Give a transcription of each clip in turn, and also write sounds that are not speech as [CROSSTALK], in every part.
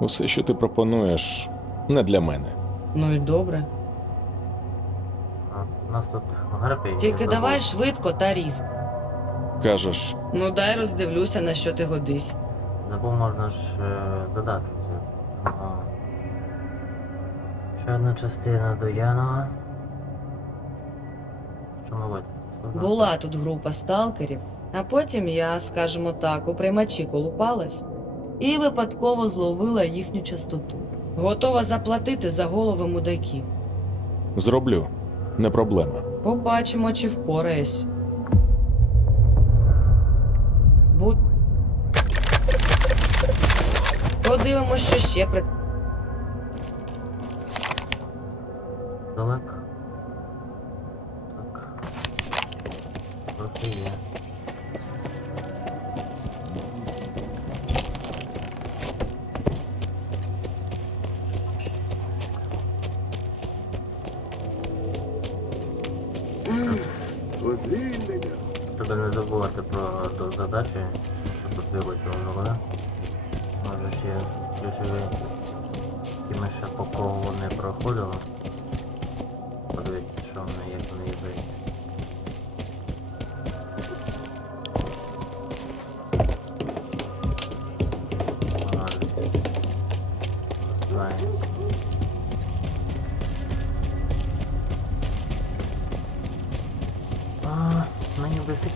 Усе, що ти пропонуєш, не для мене. Ну і добре. У нас тут грипи. Тільки давай швидко та різко. Кажеш, Ну дай роздивлюся, на що ти годись. Забув можна ж е, взяти. Ага. Ще одна частина до Янова. Що ми? Була тут група сталкерів, а потім я, скажімо так, у приймачі колупалась і випадково зловила їхню частоту. Готова заплатити за голови мудаків. зроблю, не проблема. Побачимо, чи впораєсь. Будь. Подивимось, що ще при. Далеко. Так. Трохи є. Забувати про до задачі, що тут вилетіло. Може ще ключові, які ми ще по не проходили.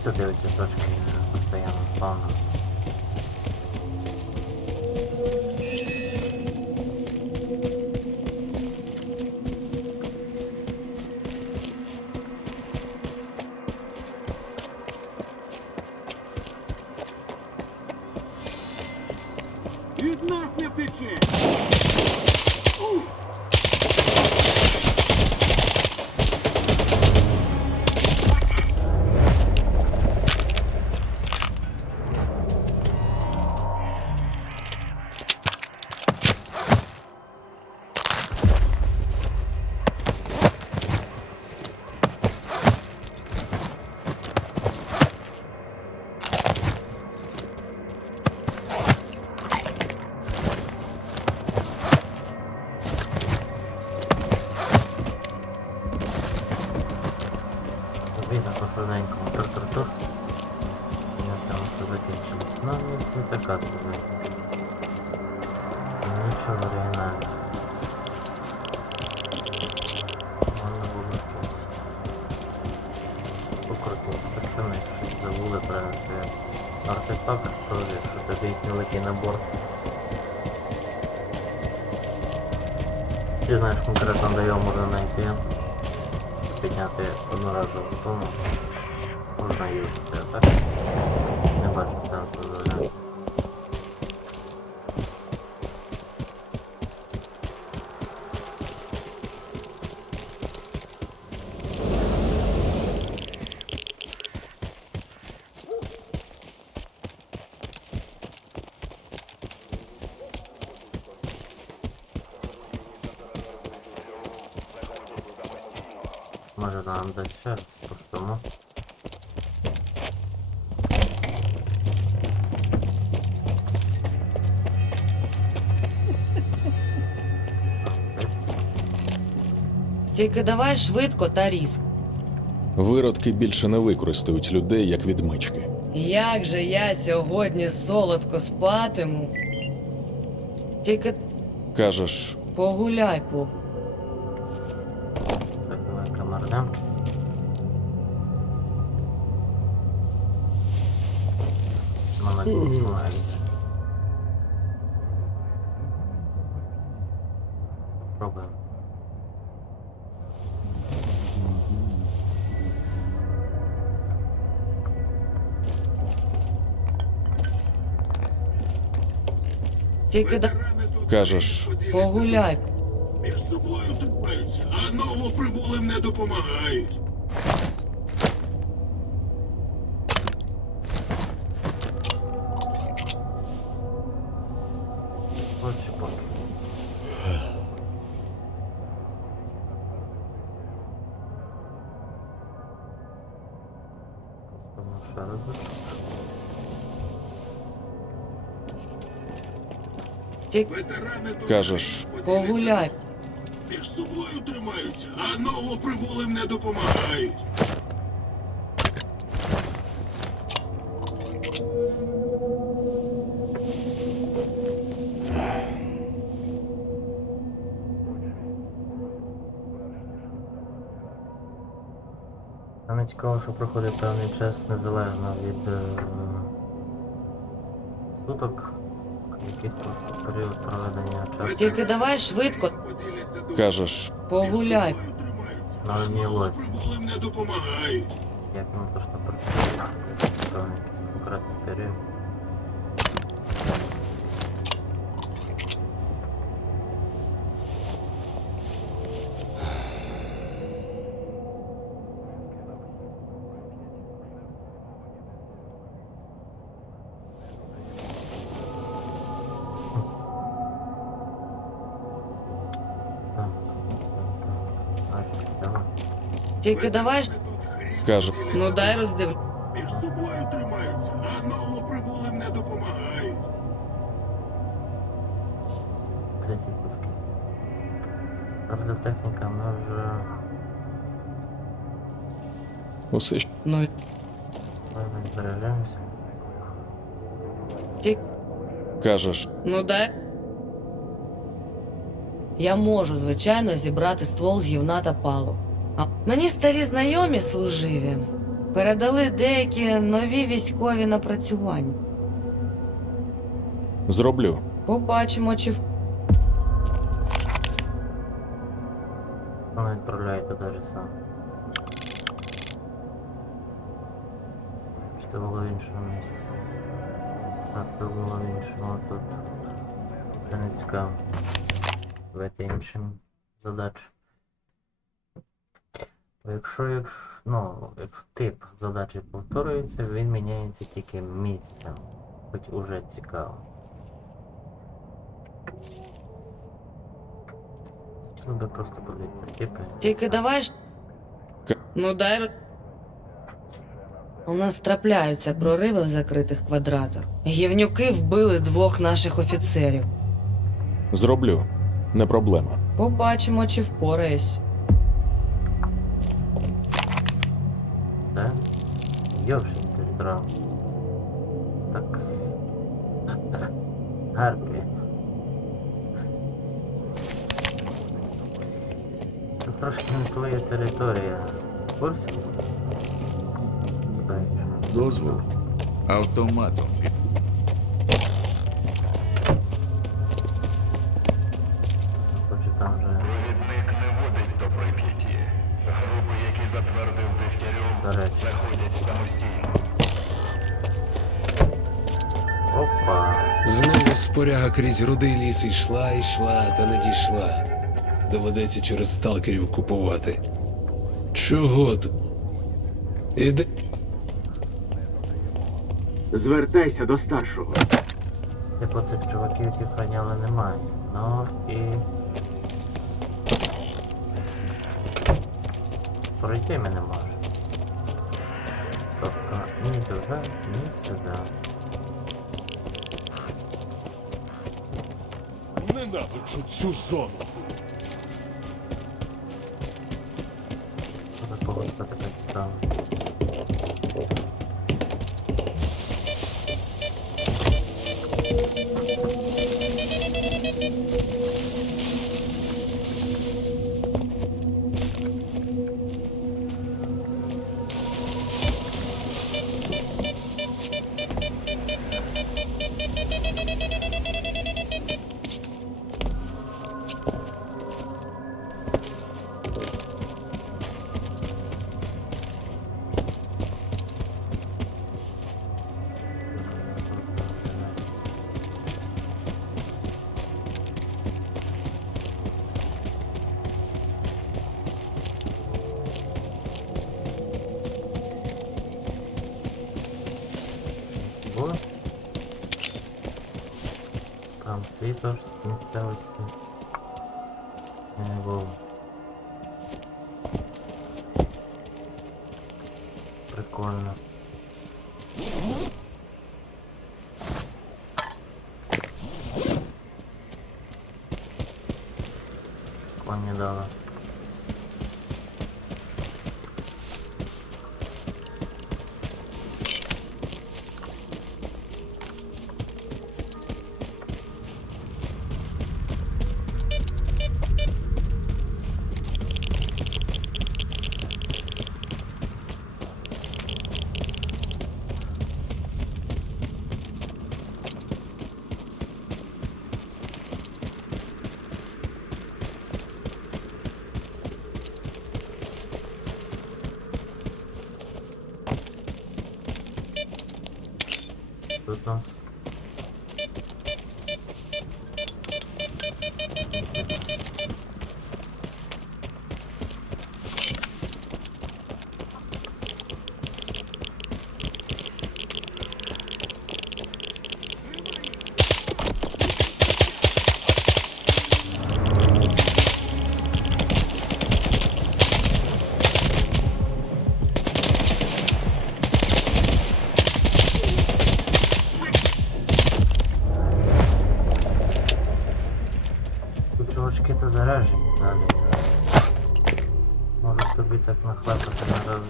ну ніби фіксити ці точки постійно спавно. Від нас не втече. Видно Артефакт теж, якщо тобі великий набор. Ти знаєш конкретно де його можна знайти підняти одноразову суму. Можна їздити, так? Не бачу сенсу взагалі. Нам раз пустимо. Тільки давай швидко та різко. Виродки більше не використають людей як відмички. Як же я сьогодні солодко спатиму? Тільки Кажеш, погуляй, по. Пробуємо. Тільки да... Тут Кажеш, погуляй. Між собою трупаються, а новоприбулим не допомагають. Ось тут Кажеш. Погуляй. між собою тримаються, а новоприбулим не допомагають. Саме цікаво, що проходить певний час незалежно від е, суток, якийсь тут період проведення часу Тільки давай швидко. Кажеш, Погуляй. А одній лодці. новоприбулим не допомагають. Як ми просто працюємо? певний якийсь конкретний період. Тільки давай. ж- Каже. Ну дай роздивлю. Між собою тримаються, а новоприбулим не допомагають. 30 кусків. Радіотехніка, ми вже усе щ- Ну, ті... кажеш, ну дай. Я можу, звичайно, зібрати ствол з гівна та палок. А мені старі знайомі служиві передали деякі нові військові напрацювання. зроблю. Побачимо, чи в Вона відправляє туди же сам. Чи це було в іншому місці? Так, це було в іншому тут. Це не цікаво. Давайте іншим задач. Якщо, якщо, ну, якщо тип задачі повторюється, він міняється тільки місцем. Хоч уже цікаво. Тут би просто подивитися типи. Тільки давай. ж- Ну дай. У нас трапляються прориви в закритих квадратах. Гівнюки вбили двох наших офіцерів. Зроблю. Не проблема. Побачимо, чи впораєш. Да? Йошеньки здрав. Так. [LAUGHS] Гарпі. Це трошки не твоя територія. Курс? Дозвол автоматом. Затвердив Дегтярьов, до заходять самостійно. Опа! Знову споряга крізь рудий ліс йшла, йшла, та не дійшла. Доведеться через сталкерів купувати. Чого тут? Іди. Звертайся до старшого. Типу цих чуваків, які немає. Ну і. Пройти ми не можемо. Тобто ні туди, ні сюди. Ненавиджу цю зону. За погодка така цікава? Бо и то, что там стало все. Э, Вова. Прикольно. Кони дала.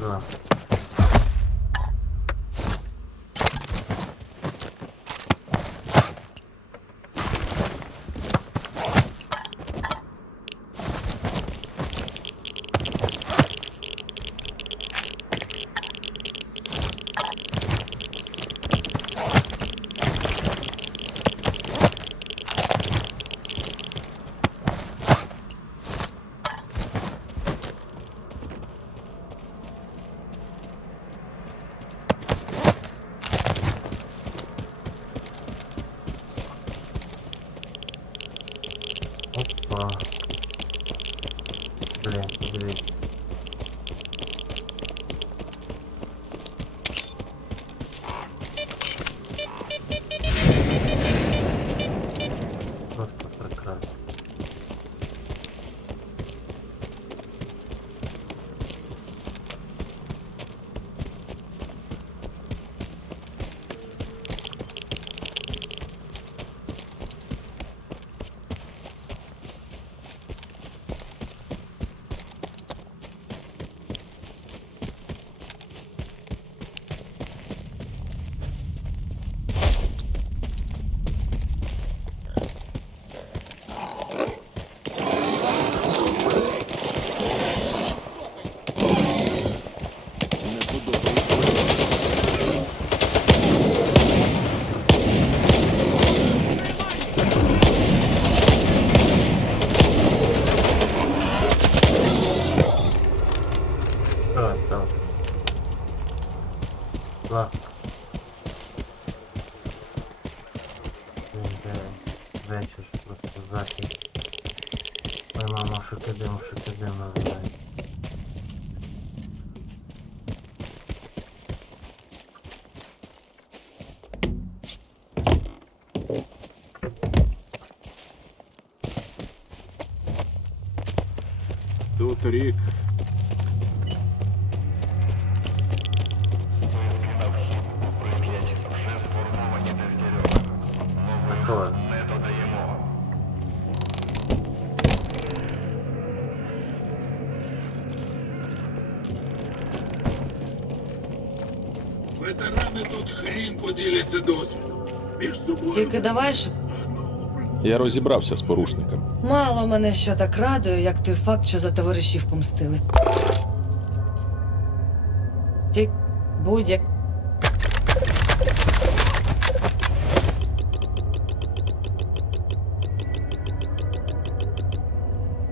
Нахлепати захід. Ой, мама, шокидим, шокидим називається. Тут рік. Списки на вхід у Прип'ять вже сформовані дегтярьом. Нових Готове. не додаємо. Ветерани тут хрін поділяться досвідом. Між собою. Тільки давай, щоб Я розібрався з порушником. мало мене що так радує, як той факт, що за товаришів помстили. Ті будь-як.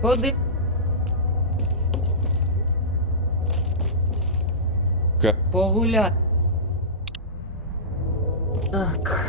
Поди. Ка- Погуляй. Так.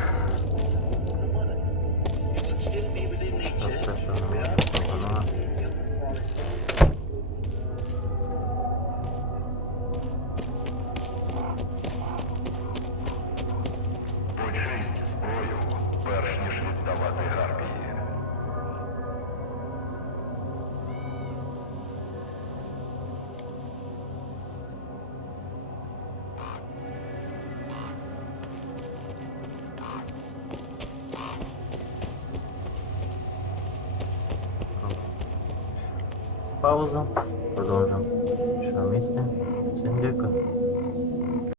Pausa.